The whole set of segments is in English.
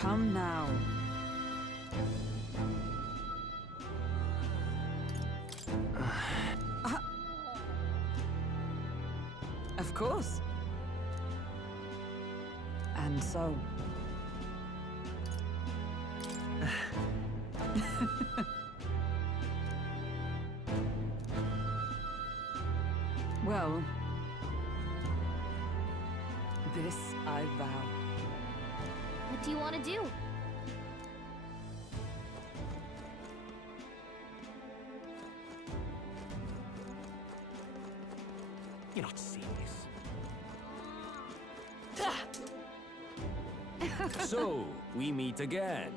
Come now. Of course. And so. Well, this I vow. What do you want to do? You're not serious. So, we meet again.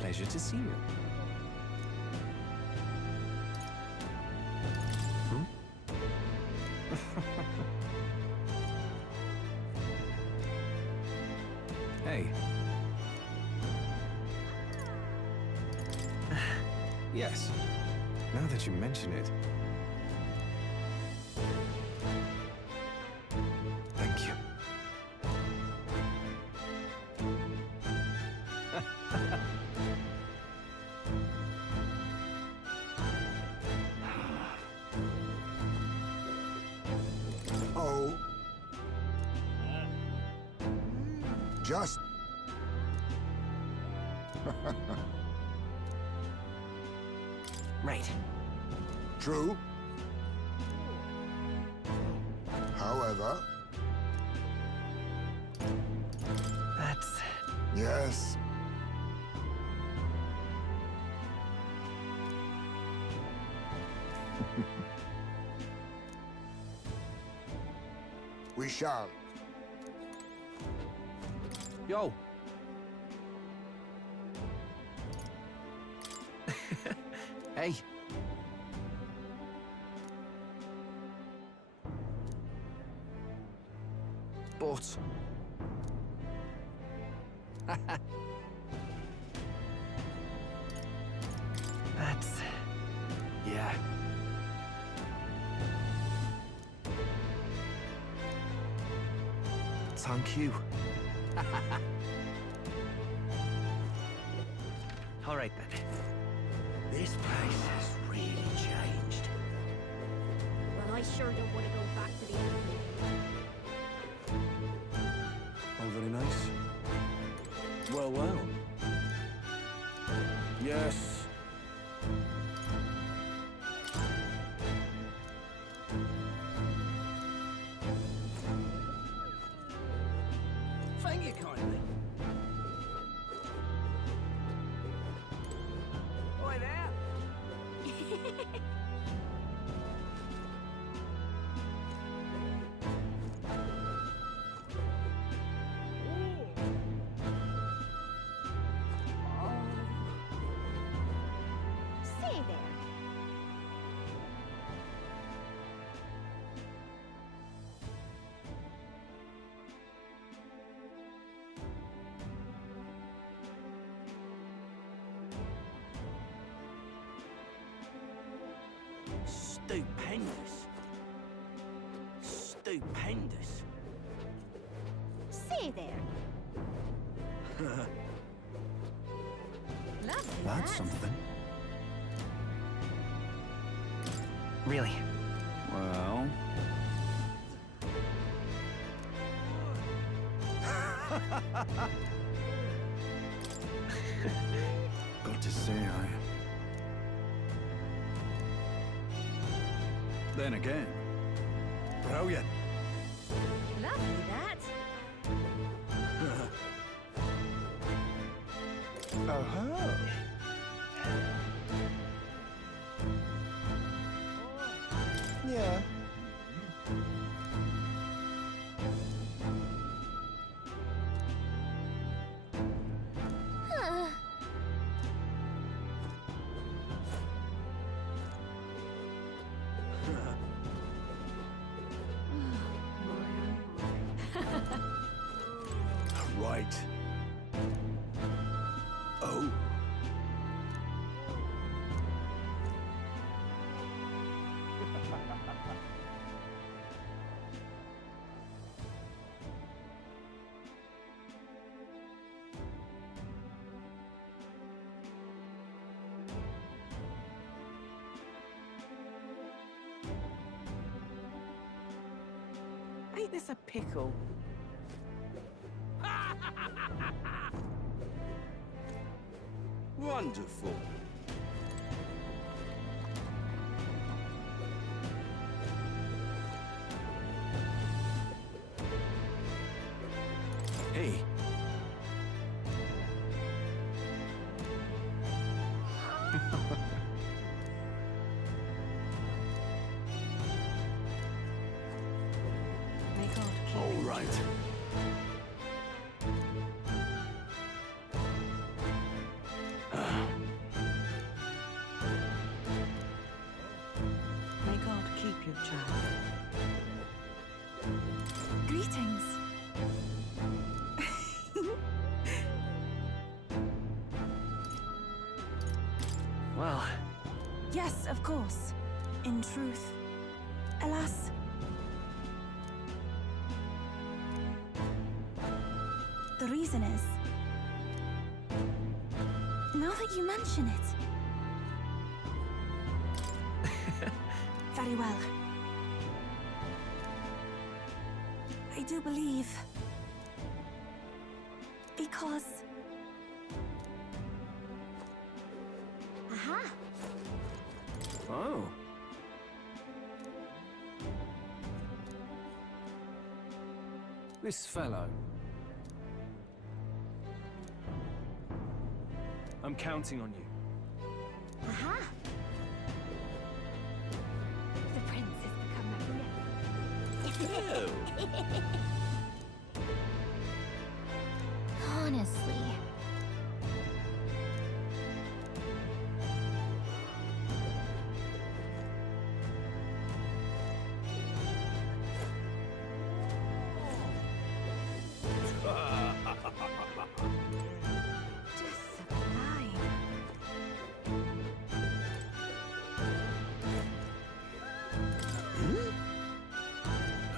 Pleasure to see you. Hey. Yes. Now that you mention it. Thank you. Oh. Just. Right. True. However. That's... Yes. We shall. Yo. Hey. But... That's... Yeah. Thank you. All right, then. This place has really changed. Well, I sure don't want to go back to the enemy. Oh, very nice. Well, well. Yes. Thank you kindly. Oi there. Say there. Stupendous. Stupendous. Say there. Lovely. That's that. something. Really? Well... Got to say, Then again, brilliant. Lovely that. Uh-huh. Yeah. Huh. Ain't this a pickle? Wonderful. Hey. May God keep All you. right. May God keep you, child. Greetings. Well, Yes, of course. In truth. Alas. The reason is... Now that you mention it... Very well. I do believe... Because... Aha! oh. This fellow. I'm counting on you. Aha! The prince has become magnificent. Honestly. Just sublime.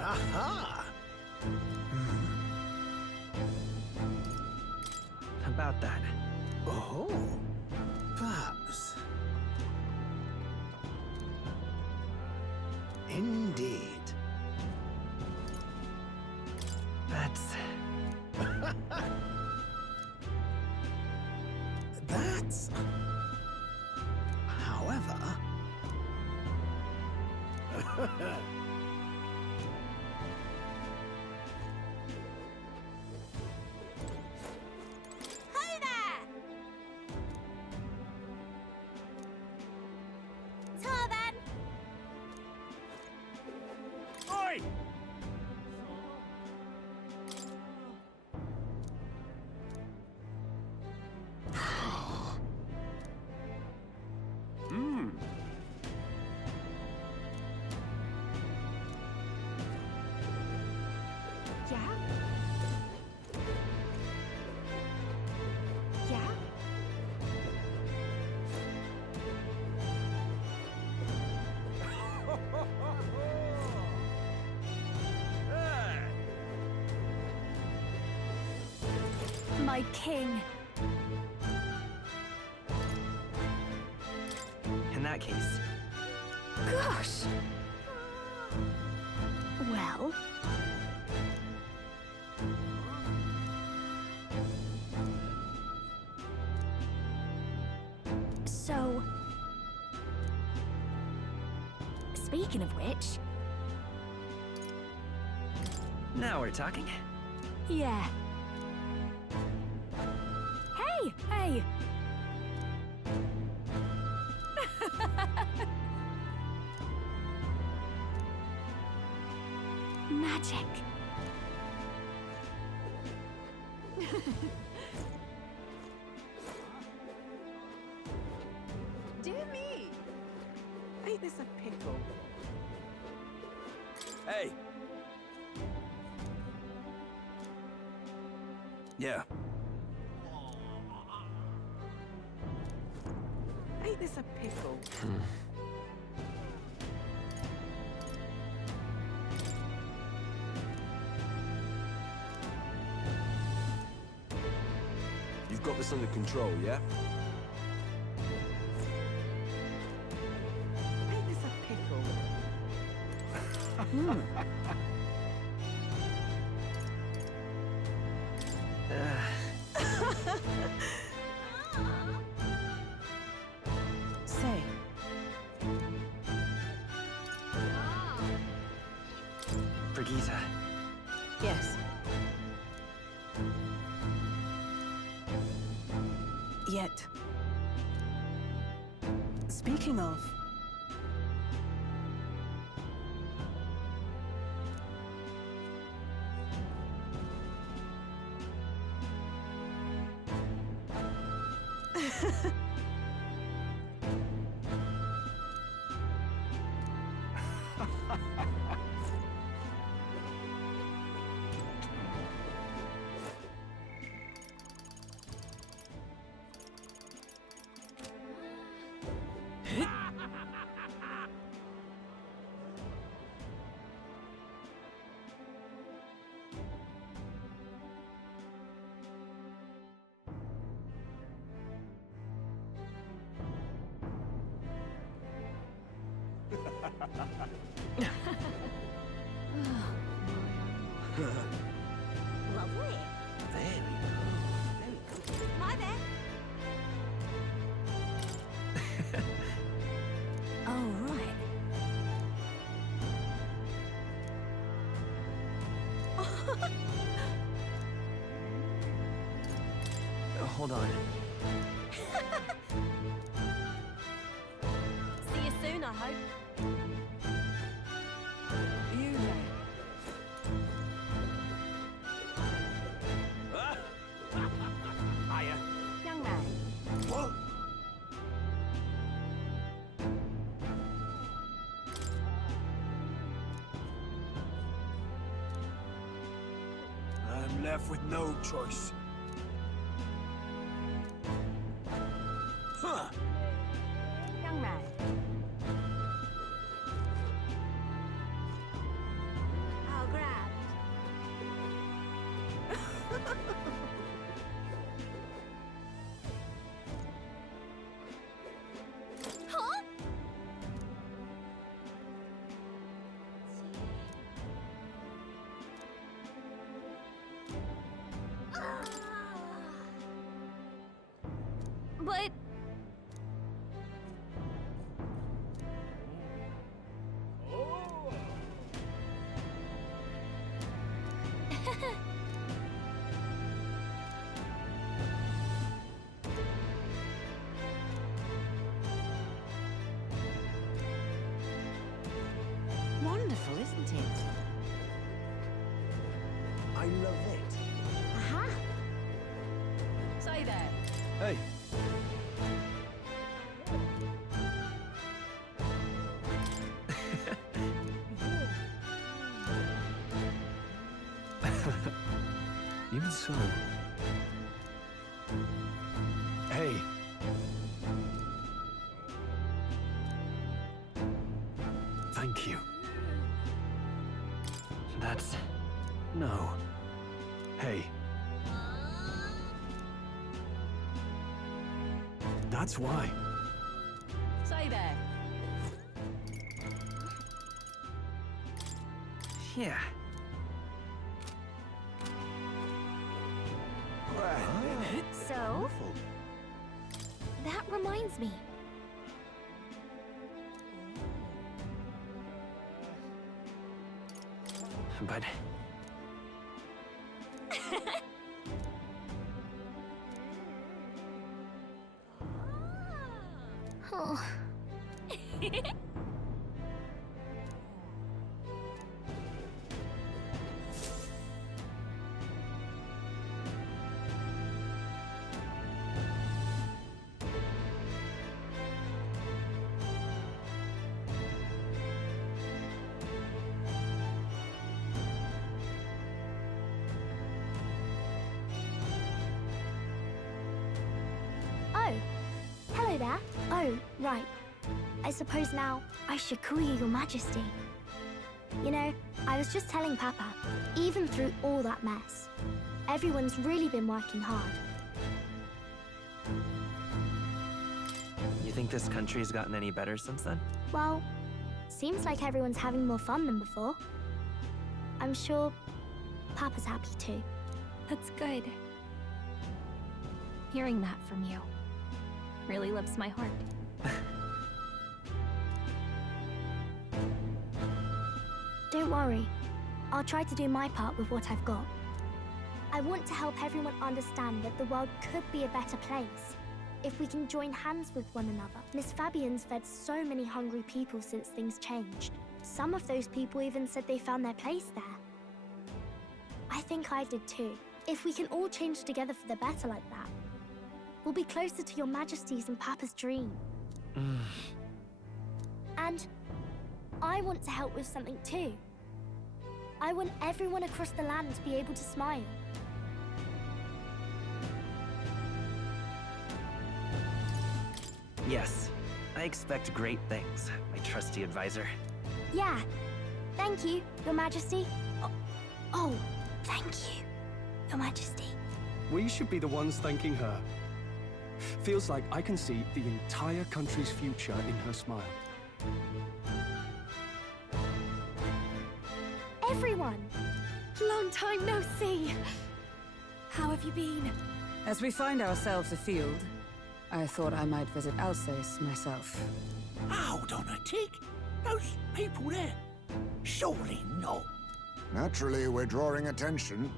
Aha! How about that? Oh, perhaps. Indeed. That's... That's... However... Hi there! Ta then! Oi! Hmm. Yeah? Yeah? My king. In that case, Gosh. Well. So. Speaking of which. now we're talking. Yeah. Hey! Hey! Magic. Dear me! Ain't this a pickle? Hey! Yeah. Ain't this a pickle? You've got this under control, yeah? Ain't this a pickle? Brigitte. Yes. Yet. Speaking of. Lovely. Very Hi there. Oh, right. Hold on. See you soon, I hope. You there. Hiya. Young man. What? I'm left with no choice. Huh. Young man. I'll grab. Huh? But Wonderful, isn't it? I love it. aha. Say there. Hey. Even so. Hey. Thank you. That's... no. Hey. That's why. Say there. Yeah. So, that reminds me. But... Oh. Oh, hello there. Oh, right. I suppose now I should call you Your Majesty. You know, I was just telling Papa, even through all that mess, everyone's really been working hard. You think this country's gotten any better since then? Well, seems like everyone's having more fun than before. I'm sure Papa's happy too. That's good. Hearing that from you really lifts my heart. Don't worry. I'll try to do my part with what I've got. I want to help everyone understand that the world could be a better place if we can join hands with one another. Miss Fabian's fed so many hungry people since things changed. Some of those people even said they found their place there. I think I did too. If we can all change together for the better like that, we'll be closer to your Majesty's and Papa's dream. And I want to help with something too. I want everyone across the land to be able to smile. Yes, I expect great things, my trusty advisor. Yeah. Thank you, Your Majesty. Oh, thank you, Your Majesty. We should be the ones thanking her. Feels like I can see the entire country's future in her smile. Everyone! Long time no see. How have you been? As we find ourselves afield, I thought I might visit Alsace myself. Hold on a tick. Those people there. Surely not. Naturally, we're drawing attention.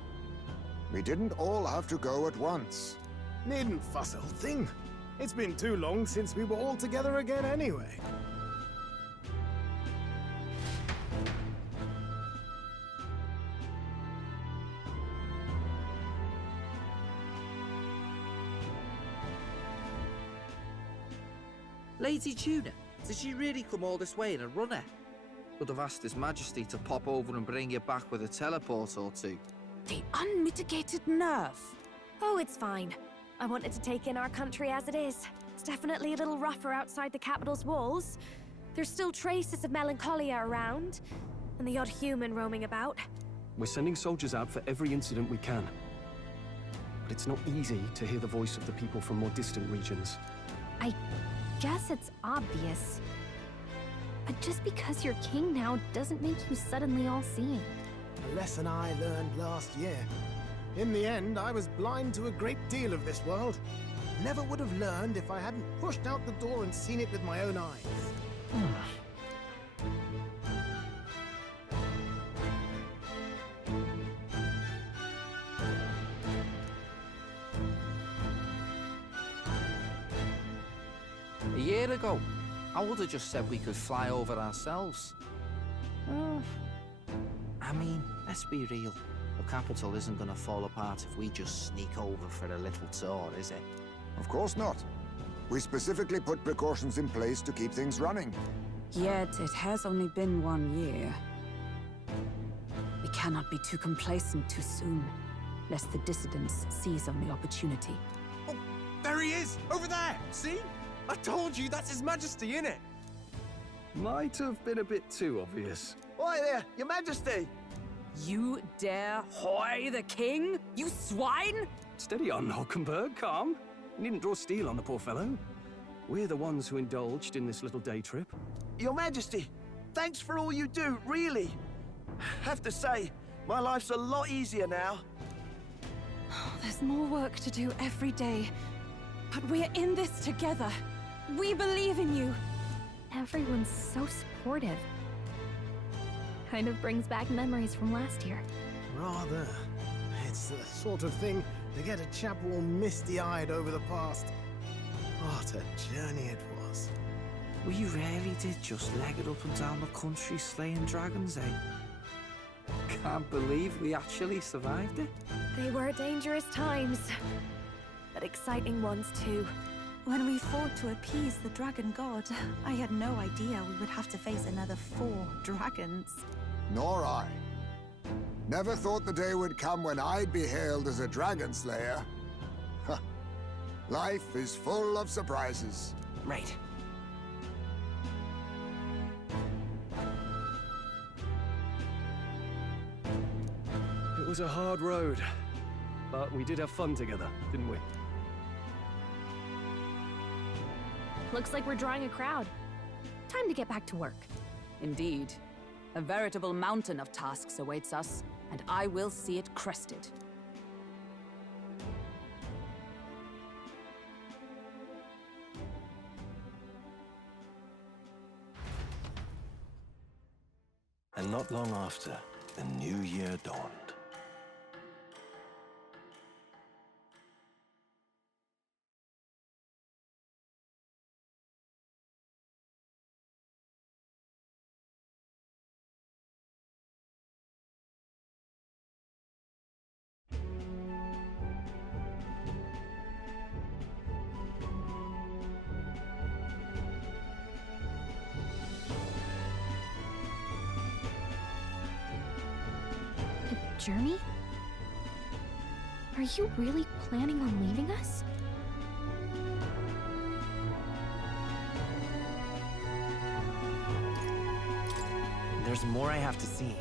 We didn't all have to go at once. Needn't fuss, old thing. It's been too long since we were all together again anyway. Lady Tuna, did she really come all this way in a runner? Would have asked His Majesty to pop over and bring you back with a teleport or two. The unmitigated nerve. Oh, it's fine. I wanted to take in our country as it is. It's definitely a little rougher outside the capital's walls. There's still traces of melancholia around, and the odd human roaming about. We're sending soldiers out for every incident we can. But it's not easy to hear the voice of the people from more distant regions. I guess it's obvious. But just because you're king now doesn't make you suddenly all-seeing. A lesson I learned last year. In the end, I was blind to a great deal of this world. Never would have learned if I hadn't pushed out the door and seen it with my own eyes. A year ago, I would have just said we could fly over ourselves. I mean, let's be real. The capital isn't going to fall apart if we just sneak over for a little tour, is it? Of course not. We specifically put precautions in place to keep things running. Yet it has only been 1 year. We cannot be too complacent too soon, lest the dissidents seize on the opportunity. Oh, there he is! Over there! See? I told you, that's His Majesty, innit? Might have been a bit too obvious. Oi there, Your Majesty! You dare hoy the king? You swine! Steady on, Hulkenberg, calm. You needn't draw steel on the poor fellow. We're the ones who indulged in this little day trip. Your Majesty, thanks for all you do, really. Have to say, my life's a lot easier now. There's more work to do every day. But we're in this together. We believe in you. Everyone's so supportive. Kind of brings back memories from last year. Rather. It's the sort of thing to get a chap all misty-eyed over the past. What a journey it was. We really did just leg it up and down the country slaying dragons, eh? Can't believe we actually survived it. They were dangerous times, but exciting ones too. When we fought to appease the dragon god, I had no idea we would have to face another 4 dragons. Nor I. Never thought the day would come when I'd be hailed as a dragon slayer. Huh. Life is full of surprises. Right. It was a hard road, but we did have fun together, didn't we? Looks like we're drawing a crowd. Time to get back to work. Indeed. A veritable mountain of tasks awaits us, and I will see it crested. And not long after, The new year dawned. Journey? Are you really planning on leaving us? There's more I have to see.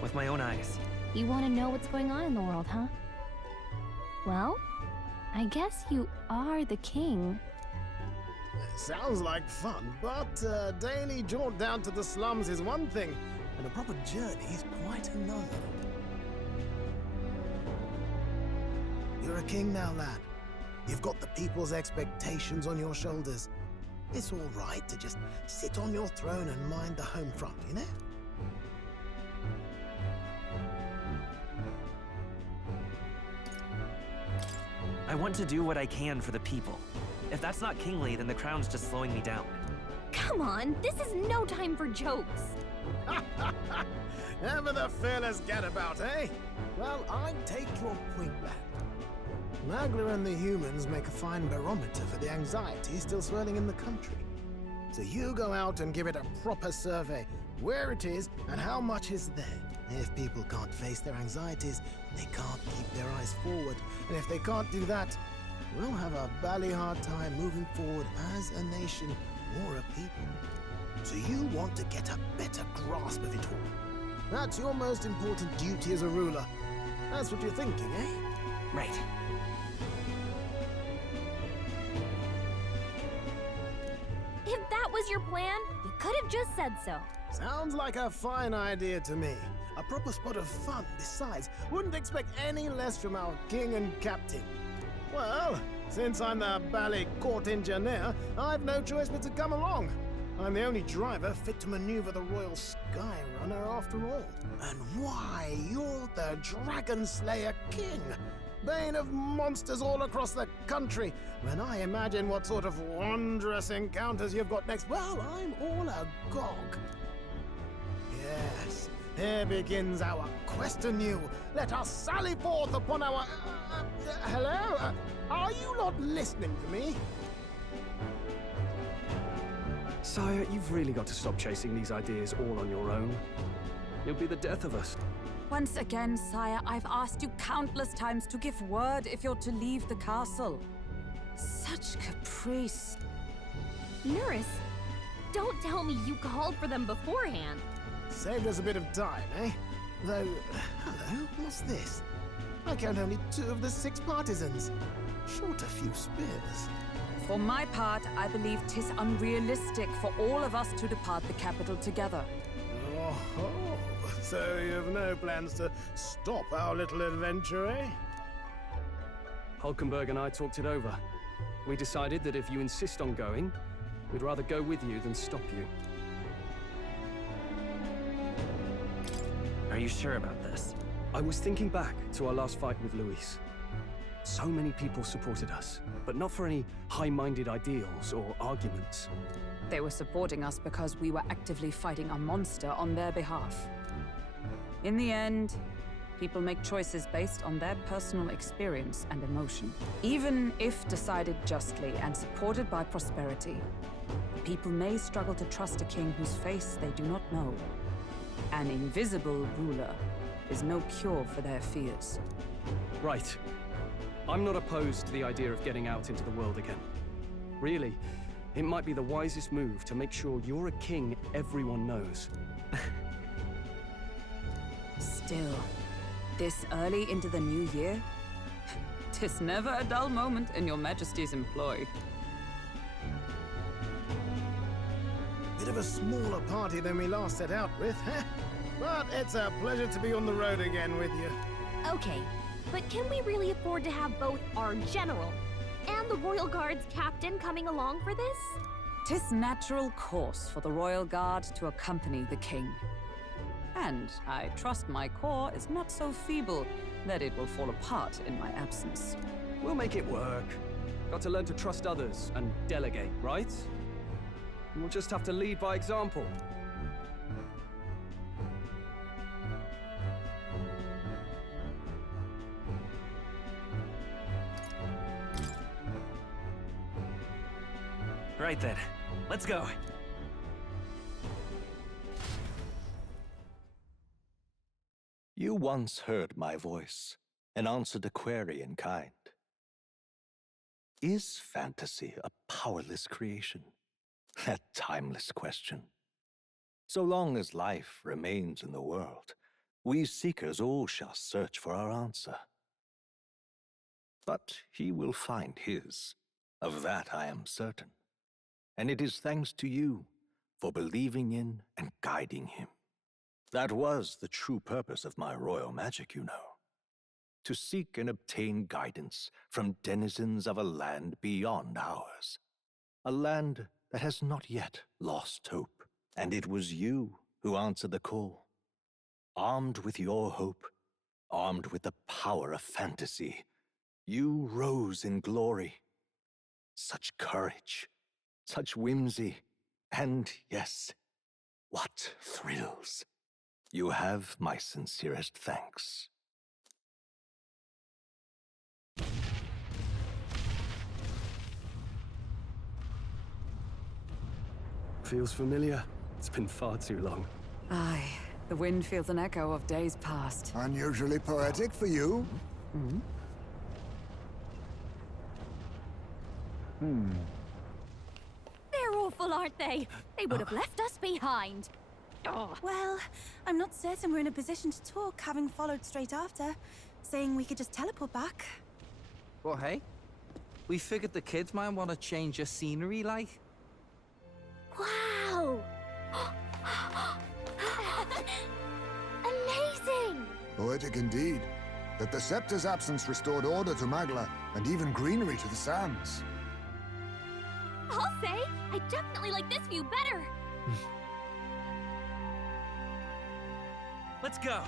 With my own eyes. You want to know what's going on in the world, huh? Well, I guess you are the king. Sounds like fun, but a daily jaunt down to the slums is one thing, and a proper journey is quite another. You're a king now, lad. You've got the people's expectations on your shoulders. It's all right to just sit on your throne and mind the home front, you know? I want to do what I can for the people. If that's not kingly, then the crown's just slowing me down. Come on, this is no time for jokes. Ever the fearless gadabout, eh? Well, I take your point back. Magla and the humans make a fine barometer for the anxiety still swirling in the country. So you go out and give it a proper survey, where it is and how much is there. If people can't face their anxieties, they can't keep their eyes forward. And if they can't do that, we'll have a bally hard time moving forward as a nation or a people. So you want to get a better grasp of it all. That's your most important duty as a ruler. That's what you're thinking, eh? Right. If that was your plan, you could have just said so. Sounds like a fine idea to me. A proper spot of fun, besides. Wouldn't expect any less from our king and captain. Well, since I'm the bally court engineer, I've no choice but to come along. I'm the only driver fit to maneuver the Royal Skyrunner after all. And why, you're the Dragon Slayer King, bane of monsters all across the country. When I imagine what sort of wondrous encounters you've got next, well, I'm all agog. Yes, here begins our quest anew. Let us sally forth upon our... hello? Are you not listening to me? Sire, you've really got to stop chasing these ideas all on your own. You'll be the death of us. Once again, sire, I've asked you countless times to give word if you're to leave the castle. Such caprice. Nurse, don't tell me you called for them beforehand. Saved us a bit of time, eh? Though, hello, what's this? I count only 2 of the 6 partisans. Short a few spears. For my part, I believe 'tis unrealistic for all of us to depart the capital together. Oh, so you've no plans to stop our little adventure, eh? Hulkenberg and I talked it over. We decided that if you insist on going, we'd rather go with you than stop you. Are you sure about this? I was thinking back to our last fight with Luis. So many people supported us, but not for any high-minded ideals or arguments. They were supporting us because we were actively fighting a monster on their behalf. In the end, people make choices based on their personal experience and emotion. Even if decided justly and supported by prosperity, people may struggle to trust a king whose face they do not know. An invisible ruler is no cure for their fears. Right. I'm not opposed to the idea of getting out into the world again. Really, it might be the wisest move to make sure you're a king everyone knows. Still, this early into the new year? 'Tis never a dull moment in your Majesty's employ. Bit of a smaller party than we last set out with, huh? But it's a pleasure to be on the road again with you. Okay, but can we really afford to have both our general and the Royal Guard's captain coming along for this? 'Tis natural course for the Royal Guard to accompany the king. And I trust my core is not so feeble that it will fall apart in my absence. We'll make it work. Got to learn to trust others and delegate, right? We'll just have to lead by example. Right then, let's go. You once heard my voice and answered a query in kind. Is fantasy a powerless creation? That timeless question. So long as life remains in the world, we seekers all shall search for our answer. But he will find his. Of that I am certain. And it is thanks to you for believing in and guiding him. That was the true purpose of my royal magic, you know. To seek and obtain guidance from denizens of a land beyond ours. A land that has not yet lost hope. And it was you who answered the call. Armed with your hope, armed with the power of fantasy, you rose in glory. Such courage, such whimsy, and yes, what thrills. You have my sincerest thanks. Feels familiar. It's been far too long. Aye, the wind feels an echo of days past. Unusually poetic for you. They're awful, aren't they? They would have left us behind. Oh. Well, I'm not certain we're in a position to talk, having followed straight after, saying we could just teleport back. Well, hey, we figured the kids might want to change your scenery, like. Wow! Amazing! Poetic indeed. That the scepter's absence restored order to Magla, and even greenery to the sands. I'll say, I definitely like this view better. Let's go.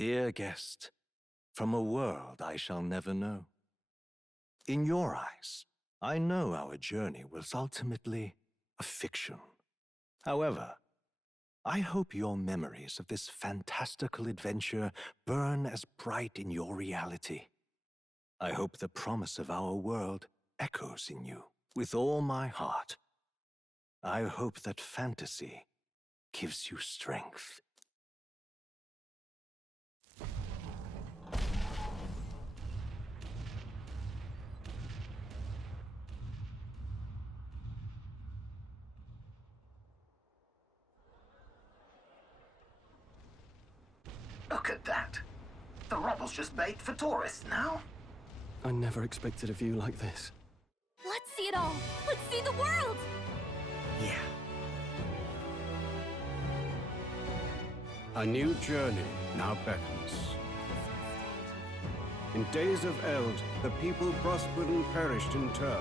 dear guest, from a world I shall never know. In your eyes, I know our journey was ultimately a fiction. However, I hope your memories of this fantastical adventure burn as bright in your reality. I hope the promise of our world echoes in you with all my heart. I hope that fantasy gives you strength. Look at that. The rubble's just bait for tourists now. I never expected a view like this. Let's see it all! Let's see the world! Yeah. A new journey now beckons. In days of eld, the people prospered and perished in turn.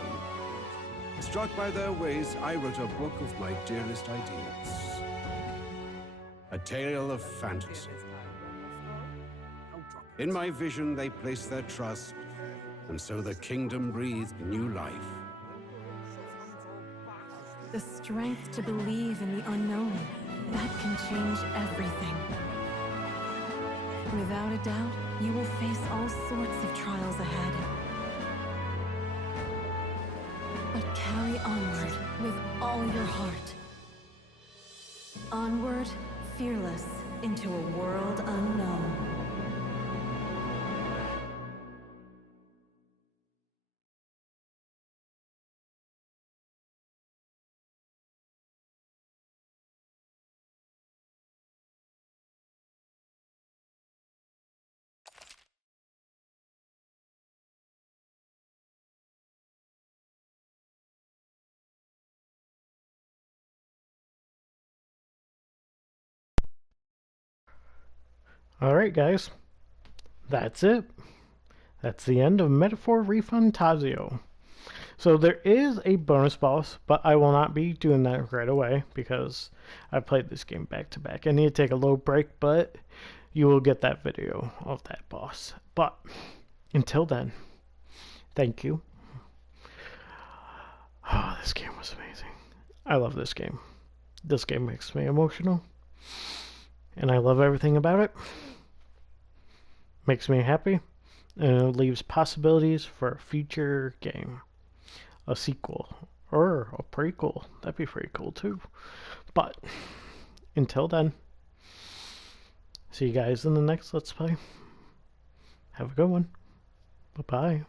Struck by their ways, I wrote a book of my dearest ideas. A tale of fantasy. In my vision, they placed their trust, and so the kingdom breathed new life. The strength to believe in the unknown, that can change everything. Without a doubt, you will face all sorts of trials ahead. But carry onward with all your heart. Onward, fearless, into a world unknown. Alright guys, that's it. That's the end of Metaphor Refantazio. So there is a bonus boss, but I will not be doing that right away because I played this game back to back. I need to take a little break, but you will get that video of that boss. But until then, thank you. Oh, this game was amazing. I love this game. This game makes me emotional, and I love everything about it. Makes me happy, and it leaves possibilities for a future game, a sequel, or a prequel. That'd be pretty cool too. But until then, see you guys in the next Let's Play. Have a good one. Bye-bye.